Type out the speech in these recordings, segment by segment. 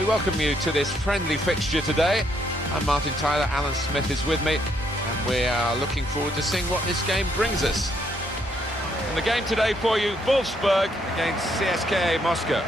We welcome you to this friendly fixture today. I'm Martin Tyler, Alan Smith is with me, and we are looking forward to seeing what this game brings us. And the game today for you, Wolfsburg against CSKA Moscow.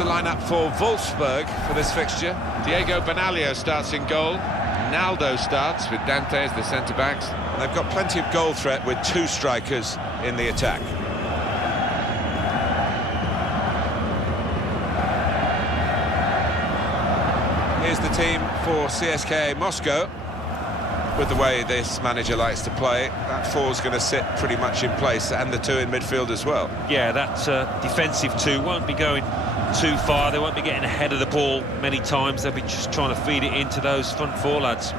Lineup for Wolfsburg for this fixture. Diego Benaglio starts in goal. Naldo starts with Dante as the centre-backs. They've got plenty of goal threat with two strikers in the attack. Here's the team for CSKA Moscow. With the way this manager likes to play, that four's going to sit pretty much in place, and the two in midfield as well. Yeah, that defensive two won't be going too far. They won't be getting ahead of the ball many times. They'll be just trying to feed it into those front four lads.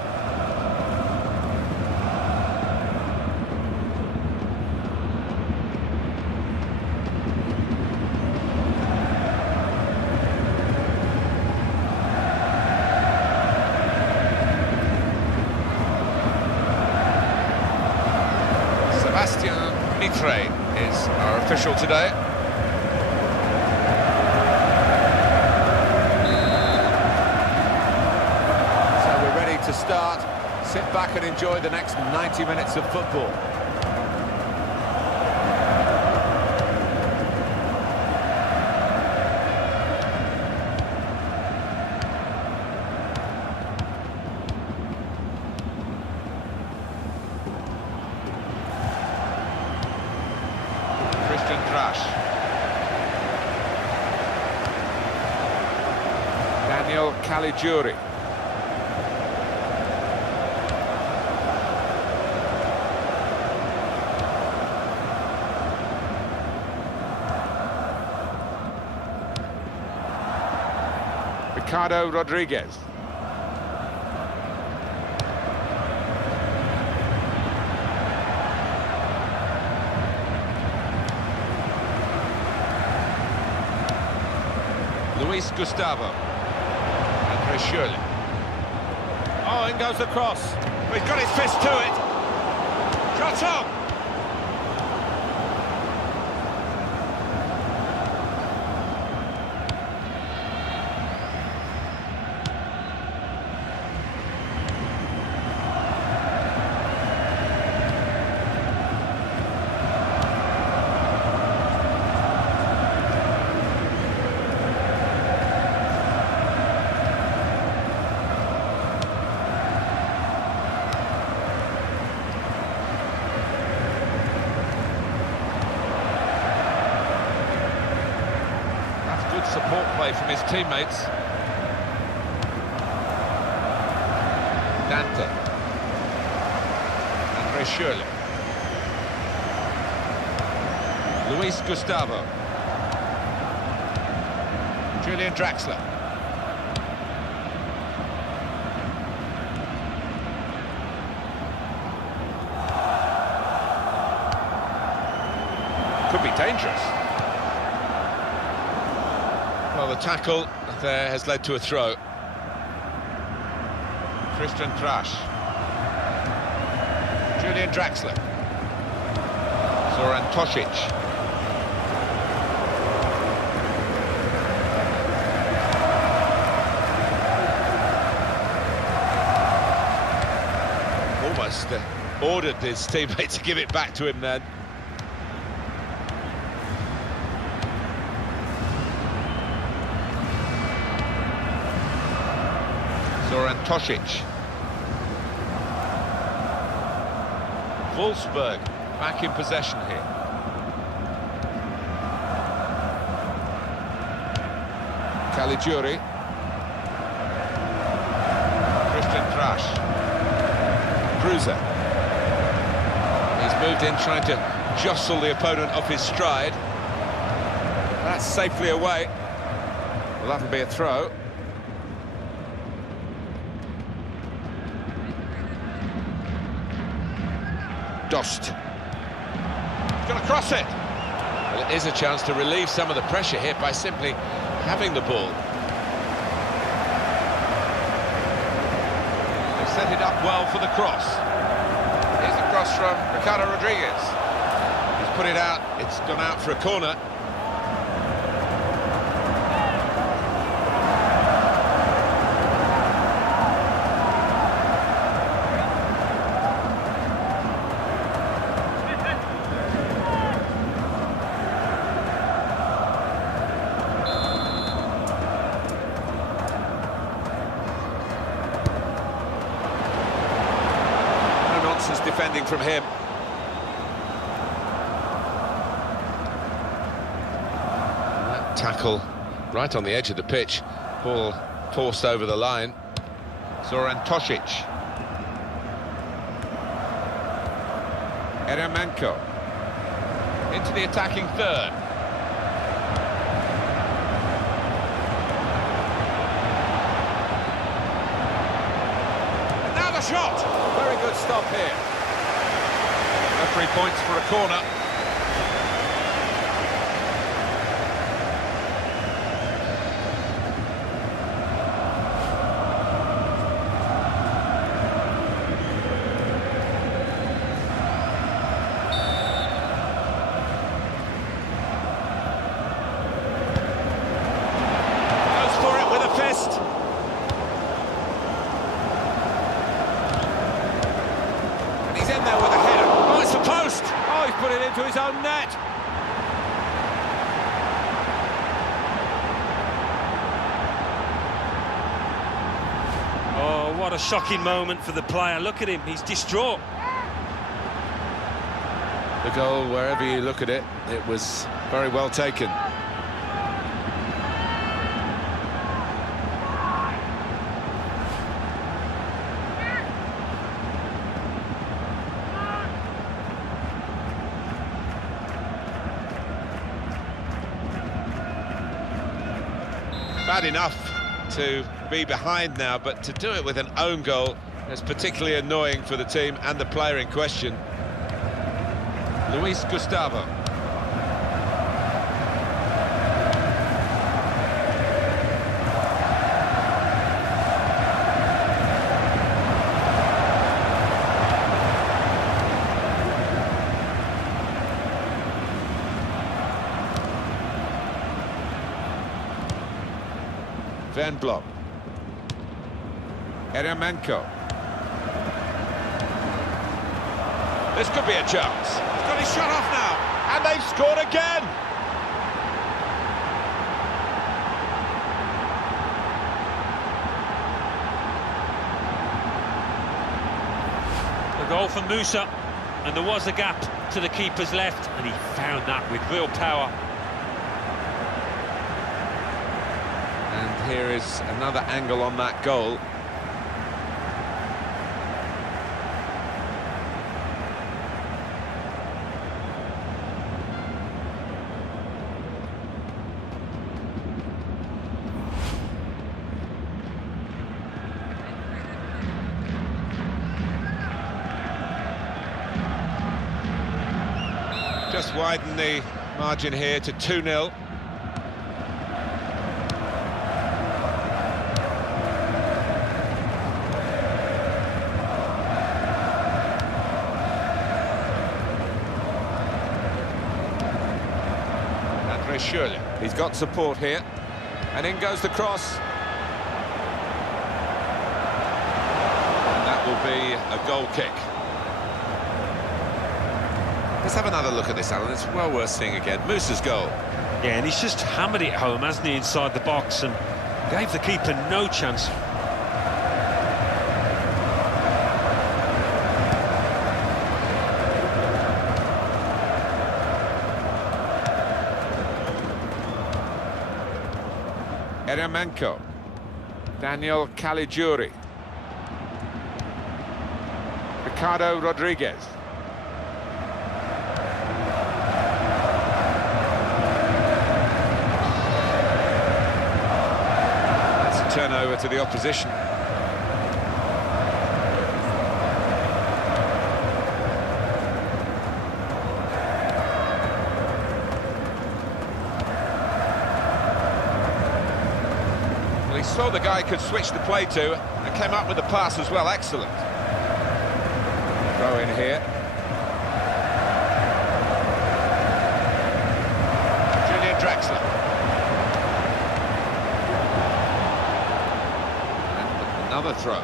Mitre is our official today. So we're ready to start. Sit back and enjoy the next 90 minutes of football. Daniel Caligiuri. Ricardo Rodriguez. Luis Gustavo. Surely. Oh, in goes the cross. He's got his fist to it. Shot up. Support play from his teammates. Dante. Andre Schürrle. Luis Gustavo. Julian Draxler. Could be dangerous. Well, the tackle there has led to a throw. Christian Trash. Julian Draxler. Zoran Tosic. Almost ordered his teammate to give it back to him then. Zoran Tosic. Wolfsburg back in possession here. Caligiuri. Christian Trash. Bruiser. He's moved in trying to jostle the opponent off his stride. That's safely away. Well, that'll be a throw. Dost. Going to cross it. Well, it is a chance to relieve some of the pressure here by simply having the ball. They've set it up well for the cross. Here's the cross from Ricardo Rodriguez. He's put it out. It's gone out for a corner. Defending from him. That tackle right on the edge of the pitch. Ball forced over the line. Zoran Tosic. Eremenko. Into the attacking third. And now the shot! Very good stop here. Referee points for a corner. Goes for it with a fist. And he's in there with a header. Oh, it's the post! Oh, he's put it into his own net. Oh, what a shocking moment for the player. Look at him, he's distraught. The goal, wherever you look at it, it was very well taken. Bad enough to be behind now, but to do it with an own goal is particularly annoying for the team and the player in question. Luis Gustavo. Van Blok. Eremenko. This could be a chance. He's got his shot off now, and they've scored again. The goal from Musa, and there was a gap to the keeper's left, and he found that with real power. And here is another angle on that goal. Just widen the margin here to 2-0. Surely. He's got support here. And in goes the cross. And that will be a goal kick. Let's have another look at this, Alan. It's well worth seeing again. Musa's goal. Yeah, and he's just hammered it home, hasn't he, inside the box, and gave the keeper no chance. Eremenko. Daniel Caligiuri. Ricardo Rodriguez. turnover to the opposition. Well, he saw the guy could switch the play to and came up with the pass as well. Excellent. Throw in here. Drexler. And another throw.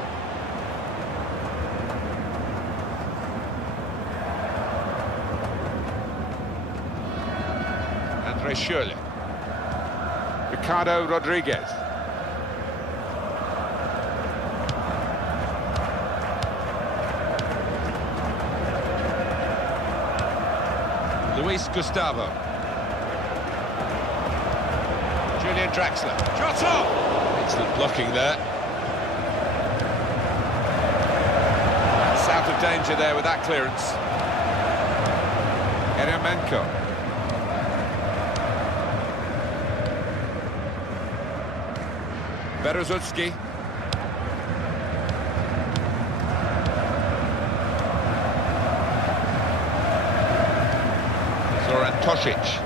Andre Schürrle. Ricardo Rodriguez. Luis Gustavo. Drexler. Jota! Excellent blocking there. That's out of danger there with that clearance. Eremenko. Berezutski. Zoran Tosic.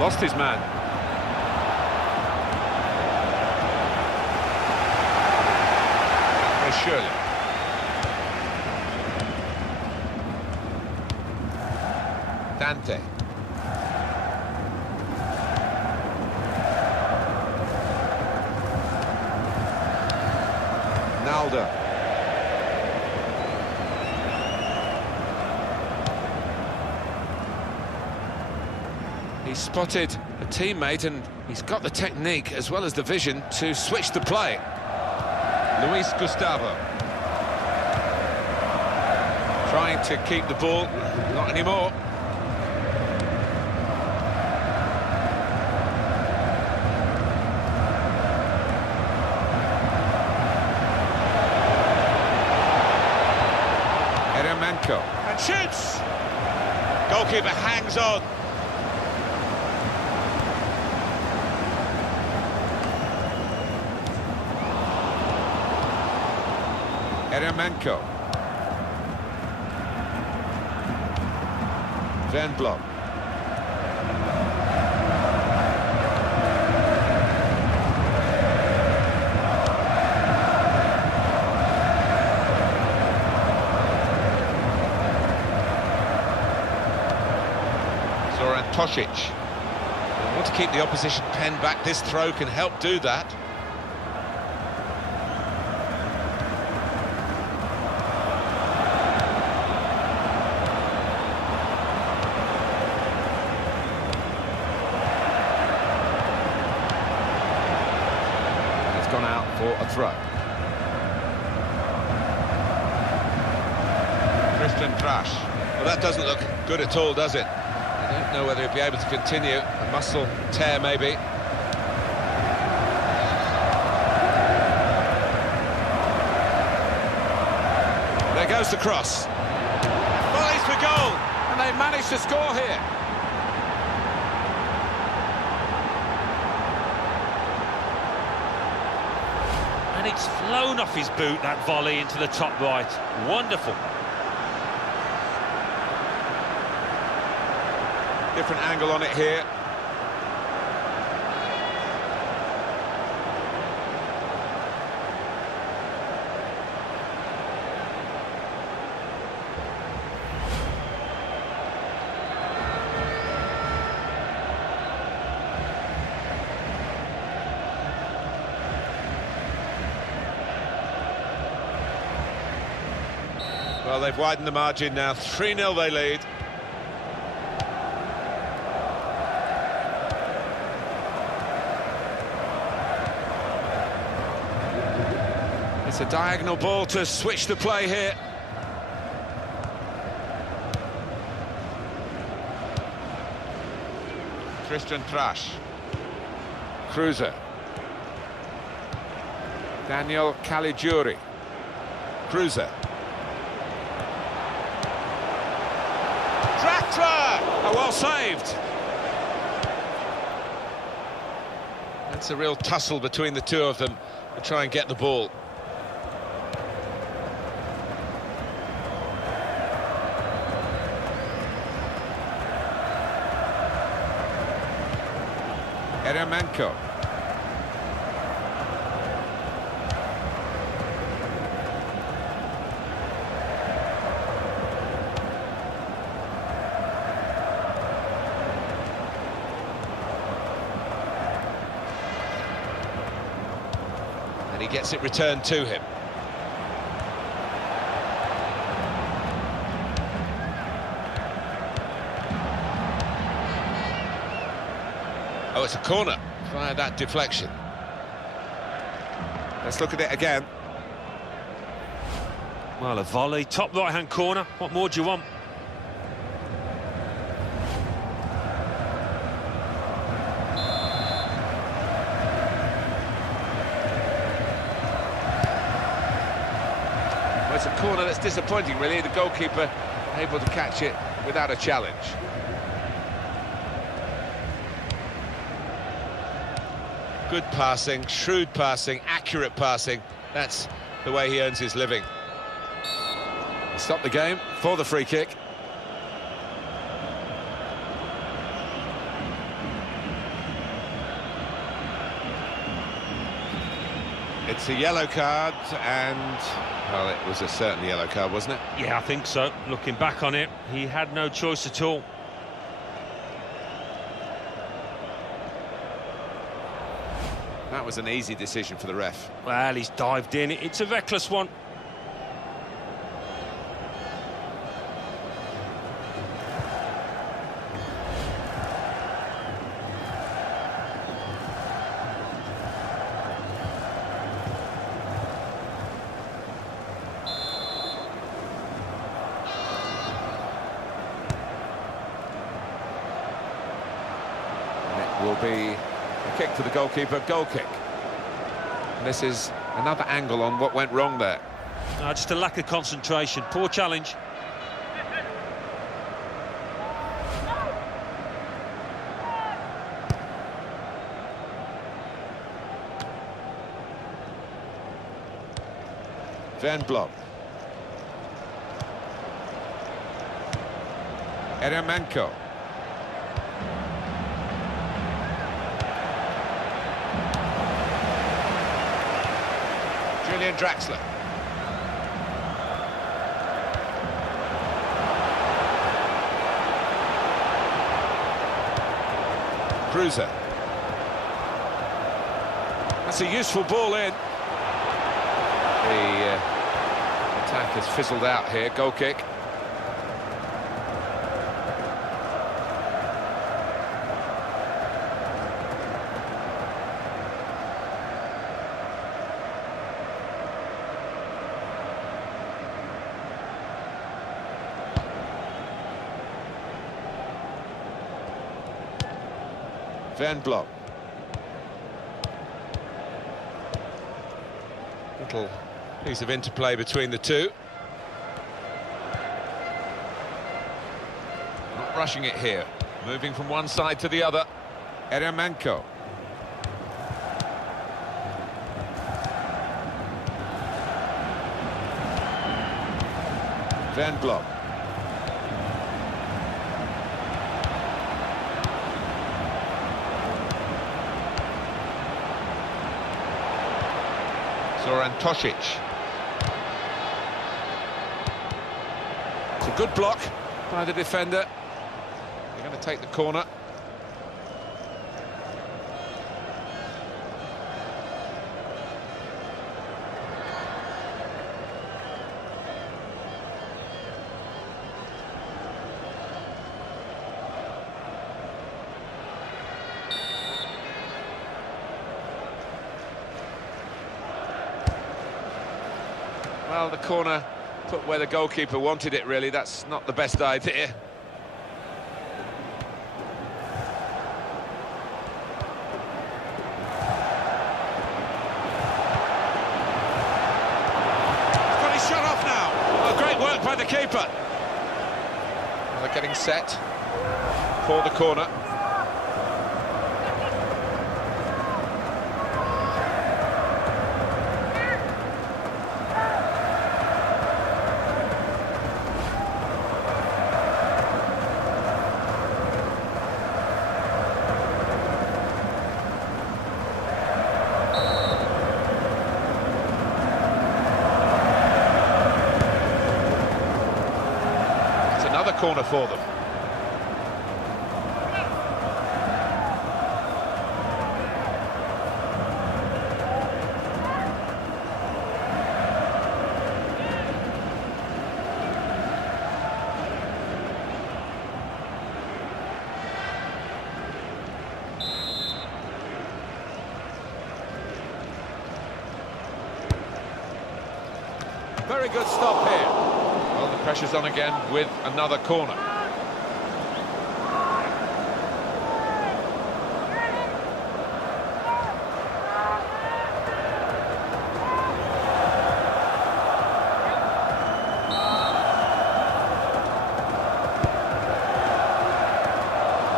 Lost his man. Schürrle. Dante. Naldo. He's spotted a teammate and he's got the technique as well as the vision to switch the play. Luis Gustavo. Trying to keep the ball, not anymore. Eremenko. And shoots! Goalkeeper hangs on. Eremenko. Van Blok. Zoran Tosic. They want to keep the opposition pen back. This throw can help do that. Gone out for a throw. Christian Trash. Well, that doesn't look good at all, does it? I don't know whether he'll be able to continue. A muscle tear, maybe. There goes the cross. Volleys for goal, and they've managed to score here. And it's flown off his boot, that volley into the top right. Wonderful. Different angle on it here. Well, they've widened the margin now. 3-0 they lead. It's a diagonal ball to switch the play here. Christian Trash. Cruiser. Daniel Caligiuri. Cruiser. Shakhtar! Oh, well saved. That's a real tussle between the two of them to try and get the ball. Eremenko. And he gets it returned to him. Oh, it's a corner via that deflection. Let's look at it again. Well, a volley, top right-hand corner. What more do you want? Well, it's a corner that's disappointing, really. The goalkeeper able to catch it without a challenge. Good passing, shrewd passing, accurate passing. That's the way he earns his living. Stop the game for the free kick. It's a yellow card, and, well, it was a certain yellow card, wasn't it? Yeah, I think so. Looking back on it, he had no choice at all. That was an easy decision for the ref. Well, he's dived in. It's a reckless one. Will be a kick for the goalkeeper, goal kick. And this is another angle on what went wrong there. Just a lack of concentration. Poor challenge. Van Blok. Eremenko. Julian Draxler. Cruiser. That's a useful ball in. The attack has fizzled out here. Goal kick. Van Blok. Little piece of interplay between the two. Not rushing it here. Moving from one side to the other. Eremenko. Van Blok. Zoran Tosic. It's a good block by the defender. They're going to take the corner. Well, the corner put where the goalkeeper wanted it, really. That's not the best idea. Got his shot off now. Well, great work by the keeper. they're getting set for the corner. Another corner for them. Very good stop here. Well, the pressure's on again with another corner.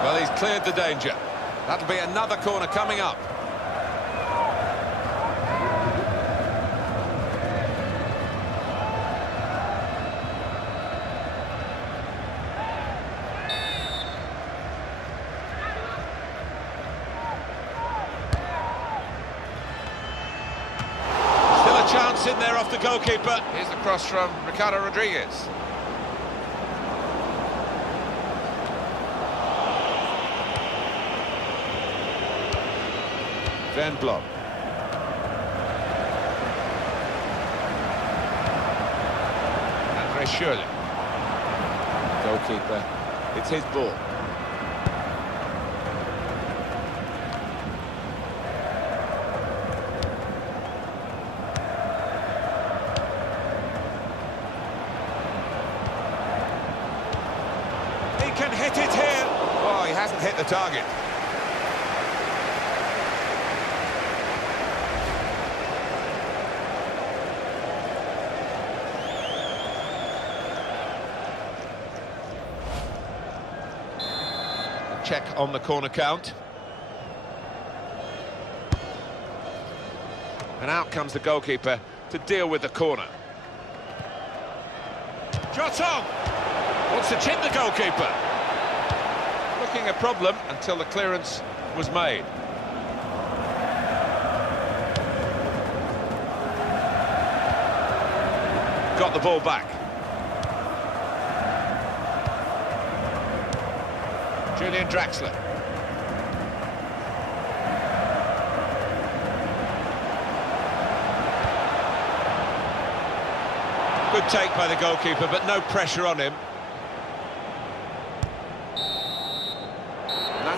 Well, he's cleared the danger. That'll be another corner coming up. Chance in there off the goalkeeper. Here's the cross from Ricardo Rodriguez. Van Blom. Andre Schürrle. Goalkeeper. It's his ball. Can hit it here. Oh, he hasn't hit the target. Check on the corner count. And out comes the goalkeeper to deal with the corner. Shot on! Wants to chip the goalkeeper. Looking a problem until the clearance was made. Got the ball back. Julian Draxler. Good take by the goalkeeper, but no pressure on him.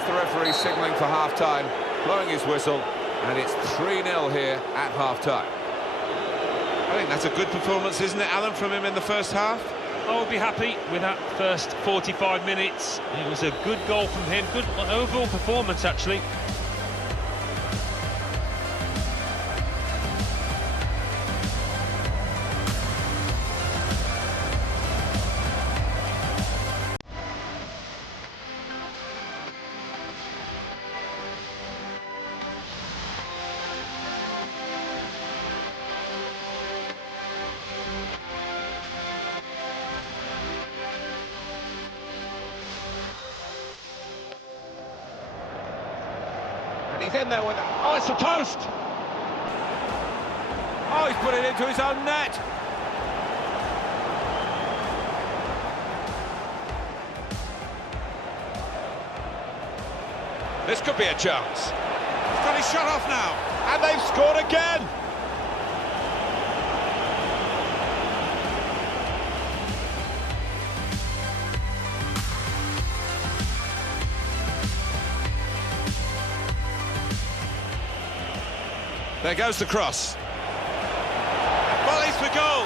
The referee signalling for half-time, blowing his whistle, and it's 3-0 here at half-time. I think that's a good performance, isn't it, Alan, from him in the first half? I would be happy with that first 45 minutes. It was a good goal from him, good overall performance, actually. He's in there with it. Oh, it's a post! Oh, he's put it into his own net. This could be a chance. He's got his shot off now. And they've scored again. There goes the cross. Volleys for goal.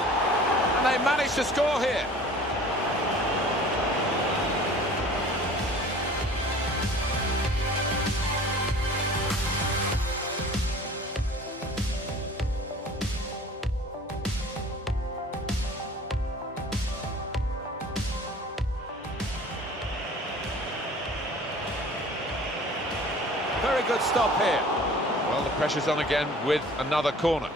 And they managed to score here. very good stop here. Well, the pressure's on again with another corner.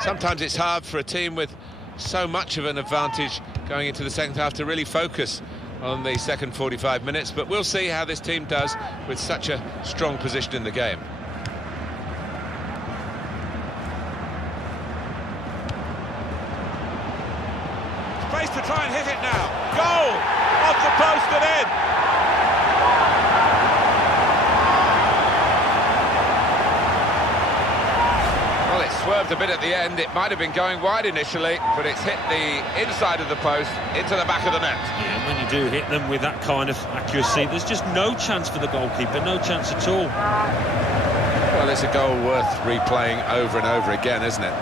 Sometimes it's hard for a team with so much of an advantage going into the second half to really focus on the second 45 minutes, but we'll see how this team does with such a strong position in the game. Space to try and hit it now. Goal! Off the post and in! Well, it swerved a bit at the end. It might have been going wide initially, but it's hit the inside of the post into the back of the net. Yeah, when you do hit them with that kind of accuracy, there's just no chance for the goalkeeper, no chance at all. Well, it's a goal worth replaying over and over again, isn't it?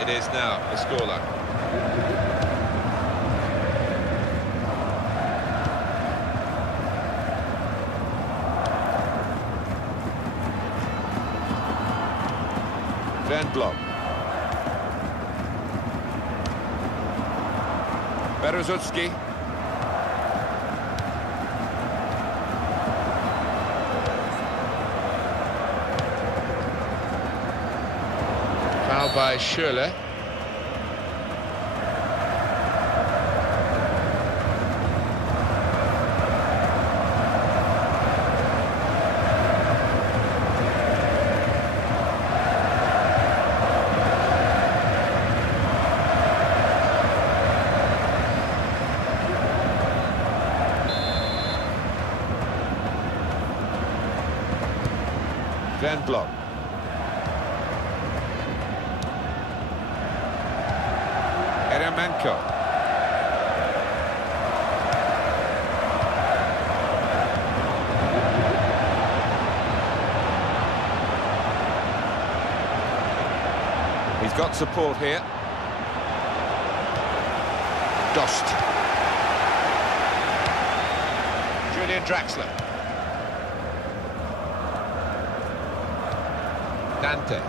It is now, the scoreline. Van Blok. Berezutski. Foul by Schürrle. Van Blok. Eremenko. He's got support here. Dost. Julian Draxler. Dante.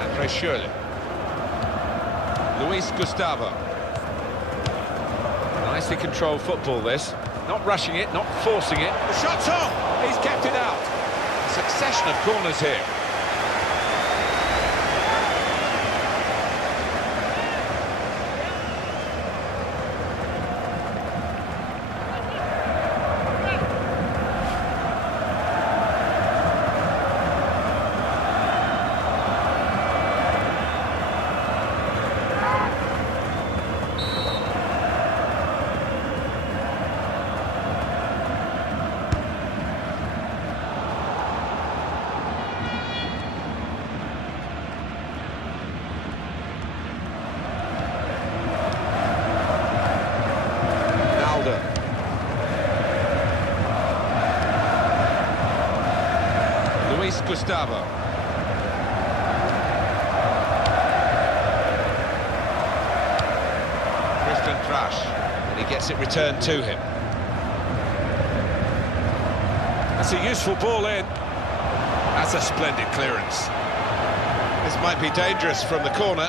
Andre Schürrle. Luis Gustavo. Nicely controlled football, this. Not rushing it, not forcing it. The shot's on! He's kept it out. A succession of corners here. Luis Gustavo. Christian Trash, and he gets it returned to him. That's a useful ball in. That's a splendid clearance. This might be dangerous from the corner.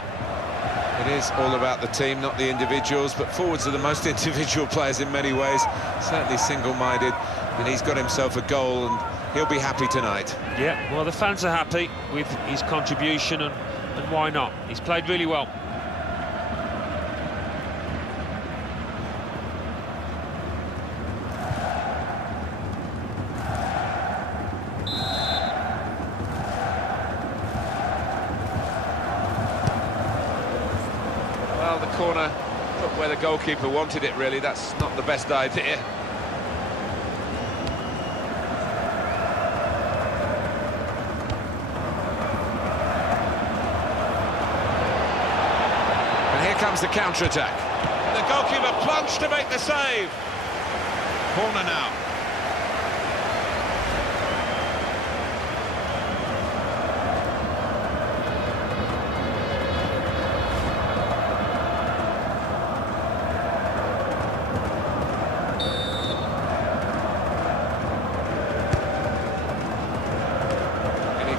It is all about the team, not the individuals, but forwards are the most individual players in many ways, certainly single-minded, and he's got himself a goal and he'll be happy tonight. Yeah, well, the fans are happy with his contribution, and why not? He's played really well. Well, the corner took where the goalkeeper wanted it, really. That's not the best idea. And here comes the counter-attack. The goalkeeper plunged to make the save. Corner now.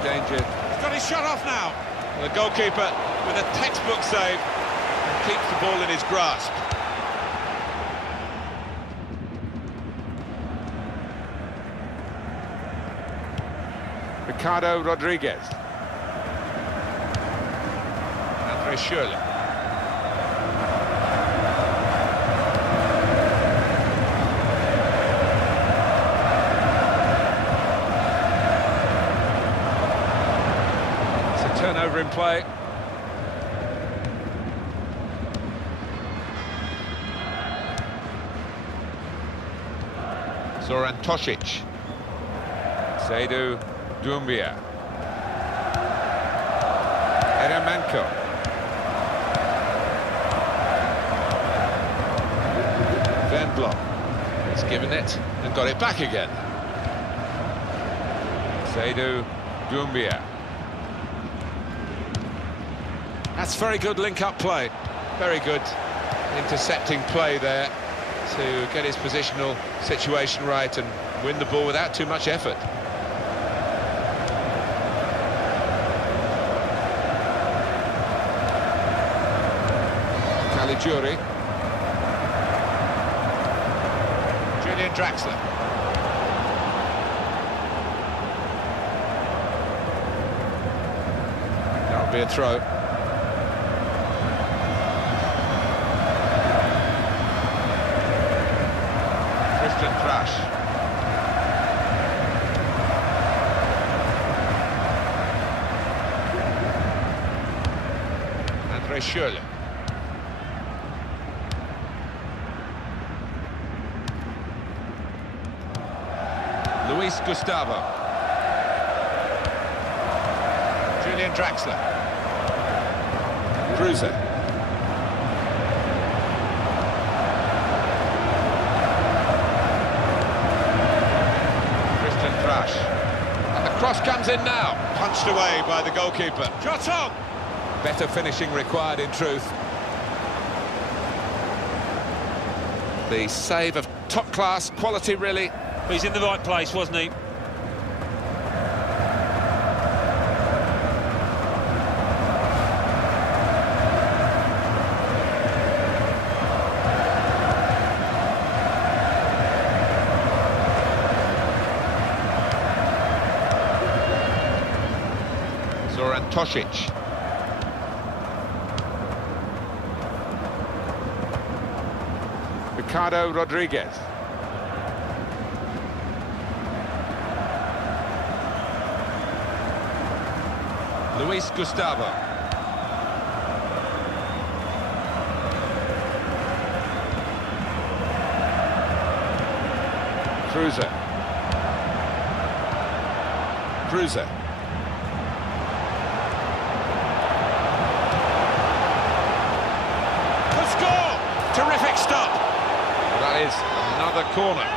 Danger. He's got his shot off now. The goalkeeper with a textbook save and keeps the ball in his grasp. Ricardo Rodriguez. Andre Schürrle. Turnover in play. Zoran Tosic. Seydou Doumbia. Eremenko. Van Blok. He's given it and got it back again. Seydou Doumbia. That's very good link-up play. Very good intercepting play there to get his positional situation right and win the ball without too much effort. Caligiuri. Julian Draxler. That'll be a throw. Trash. Andre Schürrle. Luis Gustavo. Julian Draxler. Cruiser. And the cross comes in now, punched away by the goalkeeper. Shot on! Better finishing required in truth. The save of top-class quality, really. He's in the right place, wasn't he? Zoran Tosic. Ricardo Rodriguez. Luis Gustavo. Cruiser. The score! Terrific stop. That is another corner.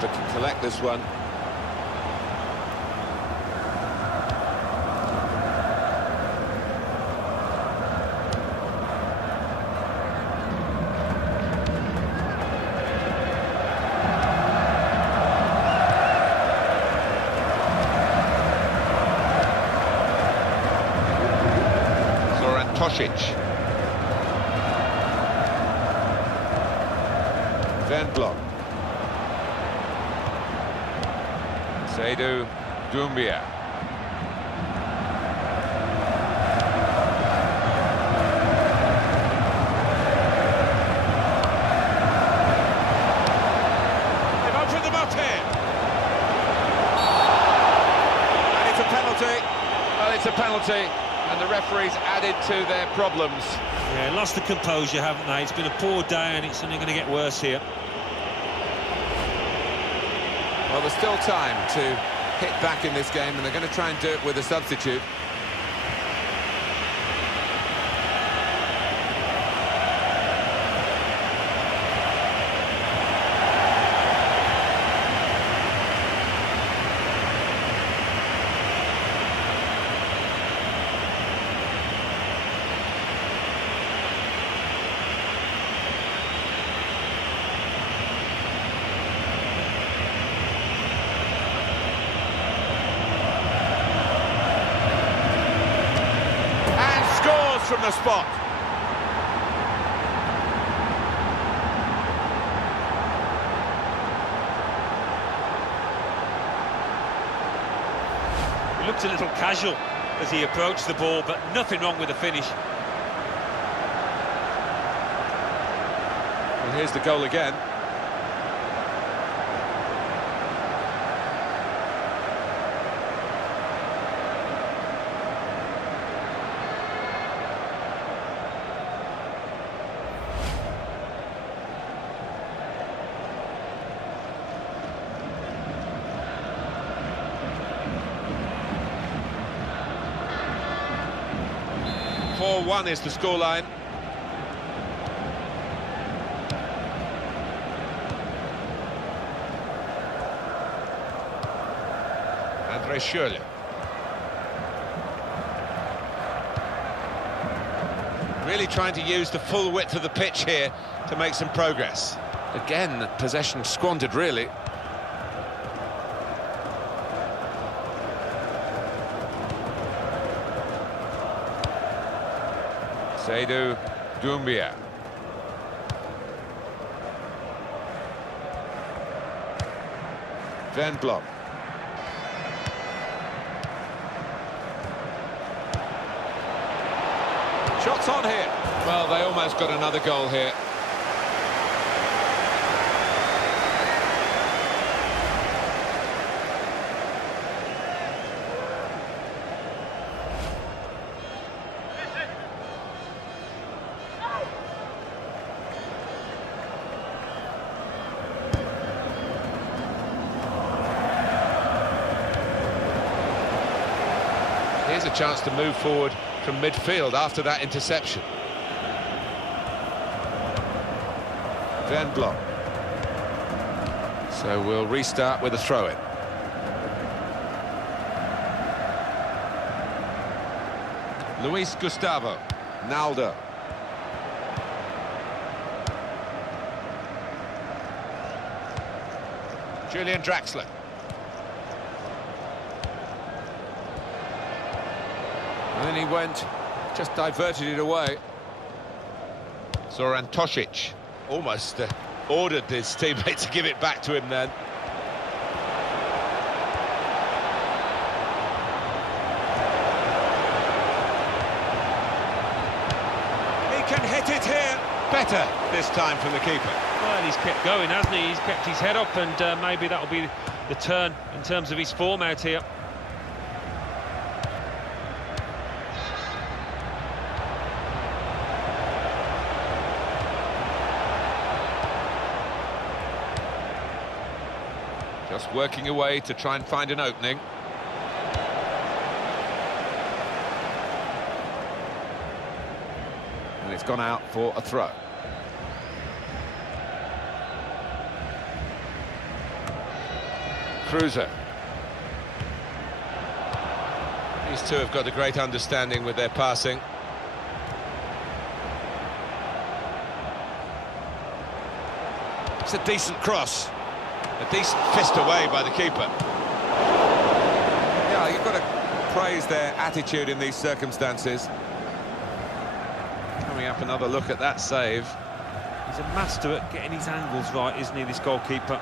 Keeper can collect this one. Tosic. Van Blok. Seydou Doumbia. They've opened them up here. And it's a penalty. Well, it's a penalty. And the referee's added to their problems. Yeah, lost the composure, haven't they? It's been a poor day and it's only going to get worse here. Well, there's still time to hit back in this game, and they're going to try and do it with a substitute. From the spot. He looked a little casual as he approached the ball, but nothing wrong with the finish. Well, here's the goal again. One is the scoreline. Andre Schürrle. Really trying to use the full width of the pitch here to make some progress. Again, possession squandered, really. Seydou Doumbia. Van Blok. Shots on here. Well, they almost got another goal here. Here's a chance to move forward from midfield after that interception. Van Blok. So we'll restart with a throw-in. Luis Gustavo. Naldo. Julian Draxler. And then he went, just diverted it away. Zoran Tosic almost ordered his teammate to give it back to him then. He can hit it here. Better this time from the keeper. Well, he's kept going, hasn't he? He's kept his head up, and maybe that'll be the turn in terms of his form out here. Just working away to try and find an opening. And it's gone out for a throw. Kruse. These two have got a great understanding with their passing. It's a decent cross. A decent fist away by the keeper. Yeah, you've got to praise their attitude in these circumstances. Coming up, another look at that save. He's a master at getting his angles right, isn't he, this goalkeeper?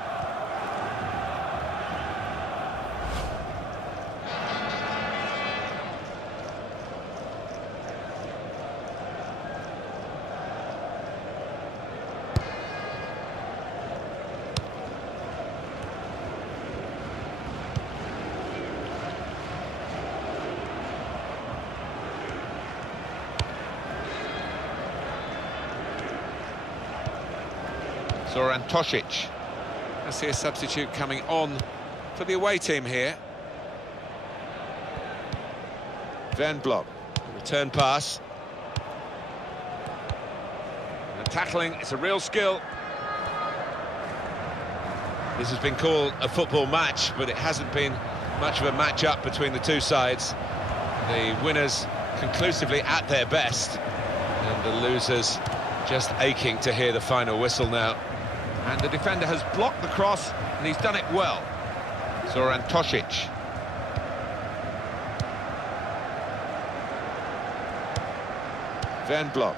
Zoran Tosic. I see a substitute coming on for the away team here. Van Blok. Return pass. And the tackling, it's a real skill. This has been called a football match, but it hasn't been much of a match-up between the two sides. The winners conclusively at their best, and the losers just aching to hear the final whistle now. And the defender has blocked the cross, and he's done it well. Zoran Tosic. Van Blok.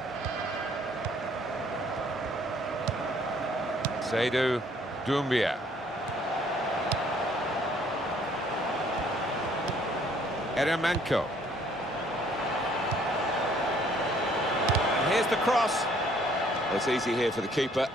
Seydou Doumbia. Eremenko. And here's the cross. Well, it's easy here for the keeper.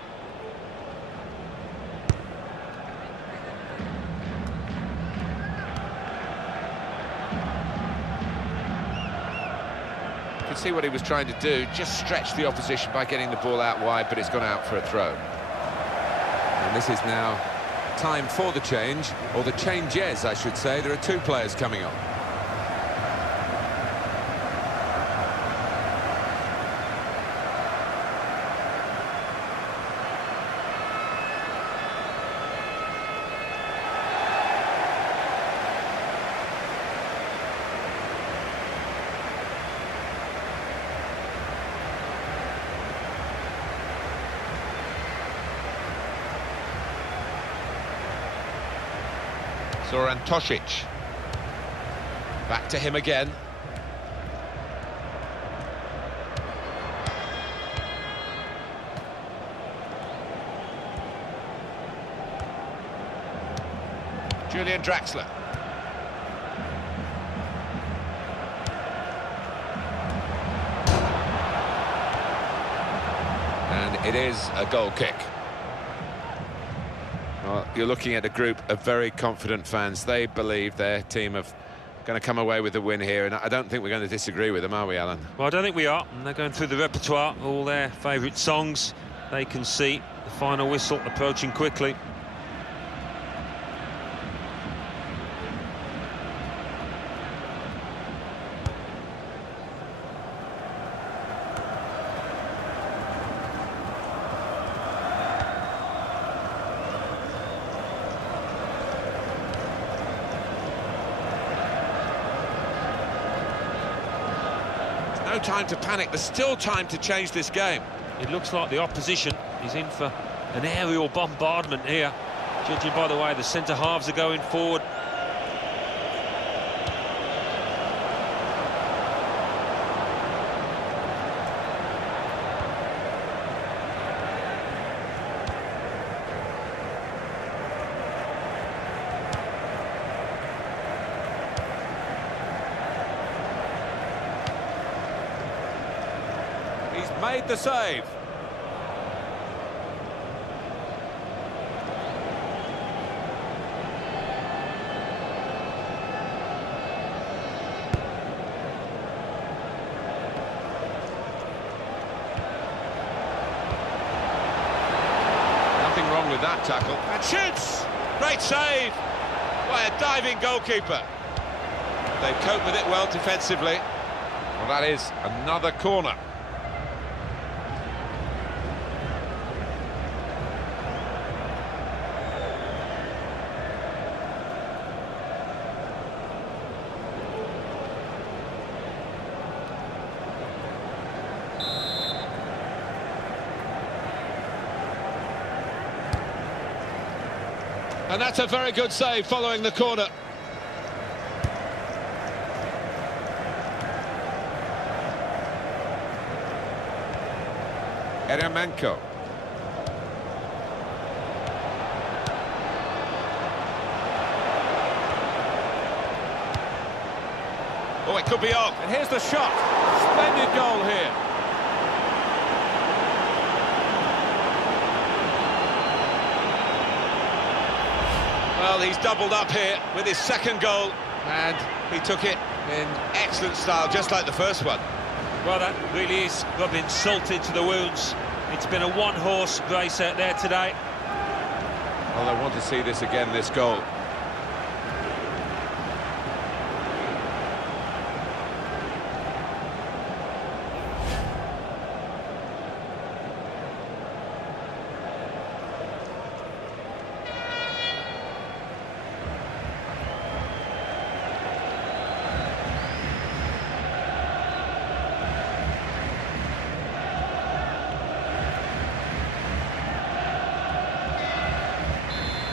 You can see what he was trying to do, just stretch the opposition by getting the ball out wide, but it's gone out for a throw. And this is now time for the change, or the changes, I should say. There are two players coming on. Zoran Tosic. Back to him again. Julian Draxler. And it is a goal kick. Well, you're looking at a group of very confident fans. They believe their team are going to come away with the win here, and I don't think we're going to disagree with them, are we, Alan? Well, I don't think we are. And they're going through the repertoire, all their favourite songs. They can see the final whistle approaching quickly. No time to panic, there's still time to change this game. It looks like the opposition is in for an aerial bombardment here, judging by the way the centre-halves are going forward. He's made the save. Nothing wrong with that tackle. And shoots! Great save by a diving goalkeeper. They've coped with it well defensively. Well, that is another corner. And that's a very good save following the corner. Eremenko. Oh, it could be on. And here's the shot. Splendid goal here. Well, he's doubled up here with his second goal, and he took it in excellent style, just like the first one. Well, that really is rubbing salt into the wounds. It's been a one-horse race out there today. Well, I want to see this again, this goal.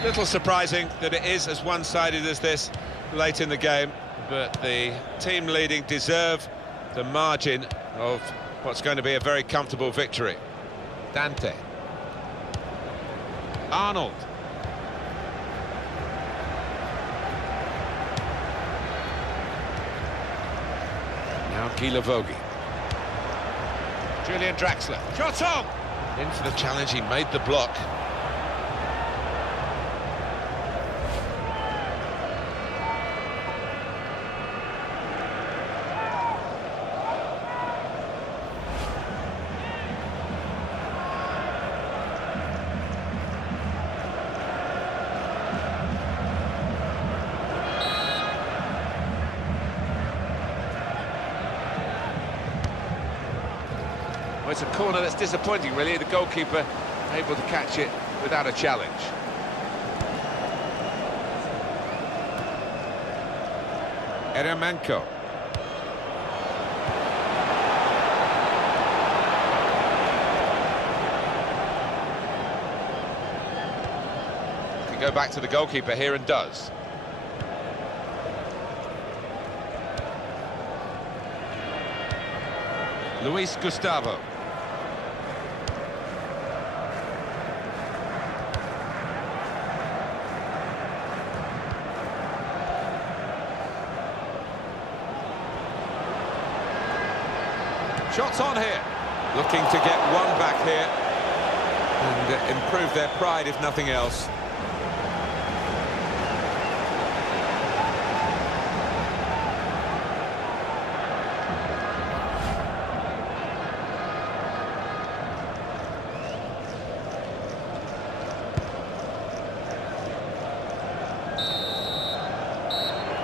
Little surprising that it is as one-sided as this late in the game, but the team leading deserve the margin of what's going to be a very comfortable victory. Dante. Arnold. Now Gilavogi. Julian Draxler. Shot on! In for the challenge, he made the block. Well, it's a corner that's disappointing, really. The goalkeeper able to catch it without a challenge. Eremenko. Can go back to the goalkeeper here and does. Luis Gustavo. Shots on here. Looking to get one back here and improve their pride, if nothing else.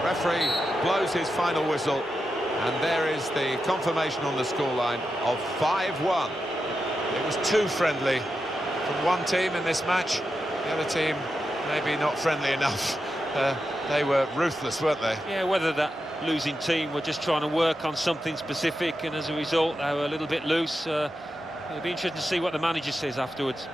Referee blows his final whistle, and there is the confirmation on the scoreline of 5-1. It was too friendly from one team in this match. The other team maybe not friendly enough. They were ruthless, weren't they? Yeah, whether that losing team were just trying to work on something specific, and as a result they were a little bit loose. It'll be interesting to see what the manager says afterwards.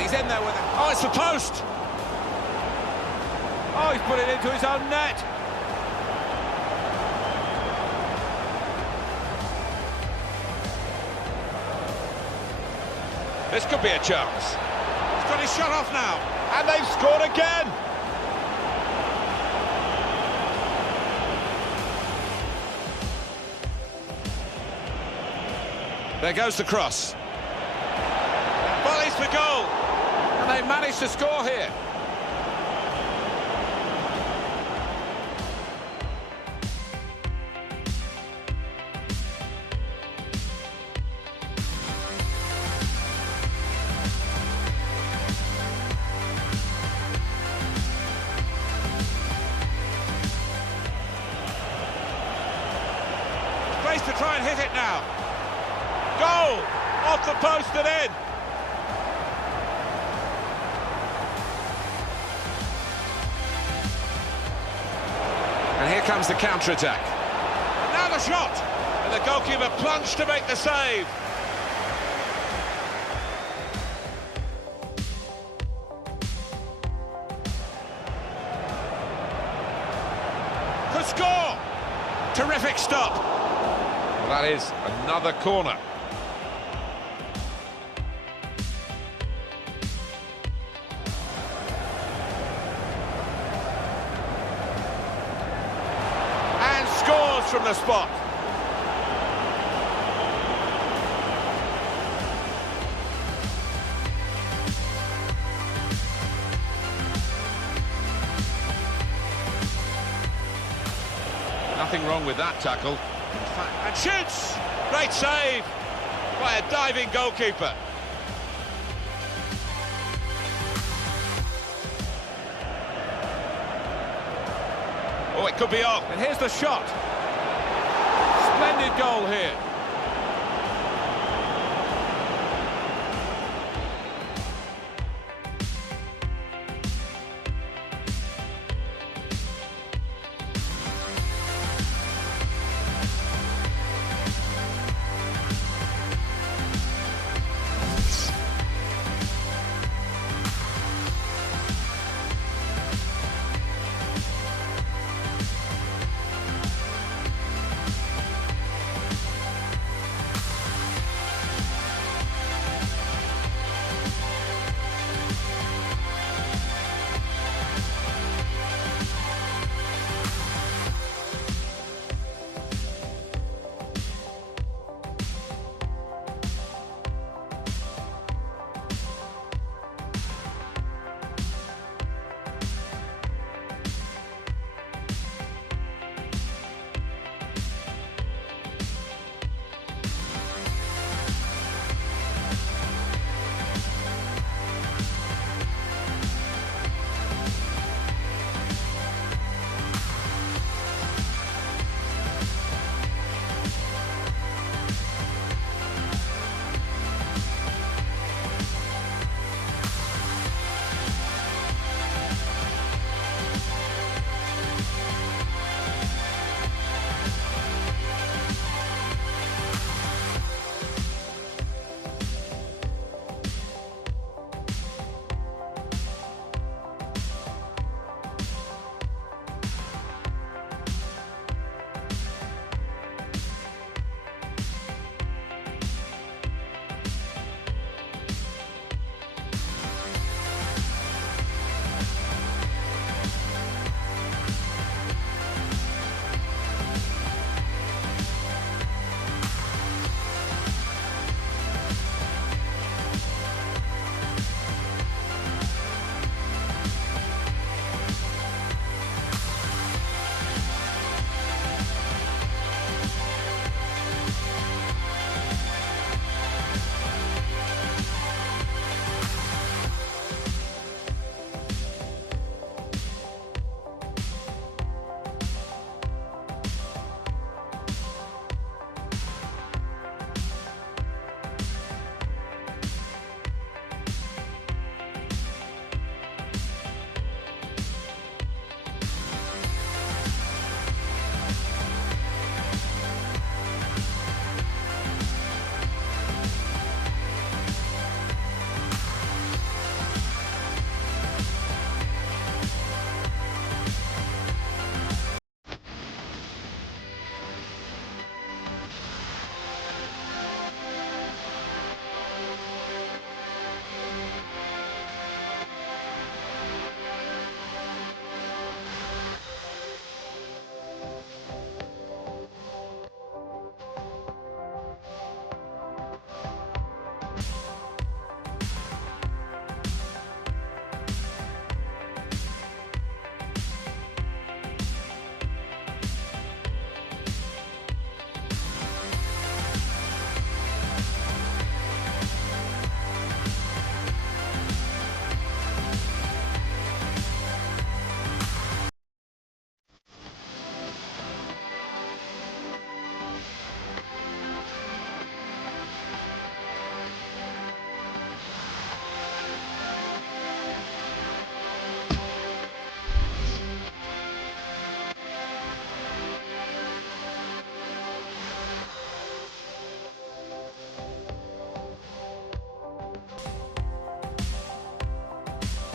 He's in there with it. Oh, it's the post! Oh, he's put it into his own net. This could be a chance. He's got his shot off now. And they've scored again! There goes the cross. Volleys for goal! And they managed to score here. Space to try and hit it now. Goal! Off the post and in. And here comes the counter-attack. Now the shot. And the goalkeeper plunged to make the save. Could score. Terrific stop. Well, that is another corner. And scores from the spot. Nothing wrong with that tackle. And shoots! Great save by a diving goalkeeper. Oh, it could be on. And here's the shot. Splendid goal here.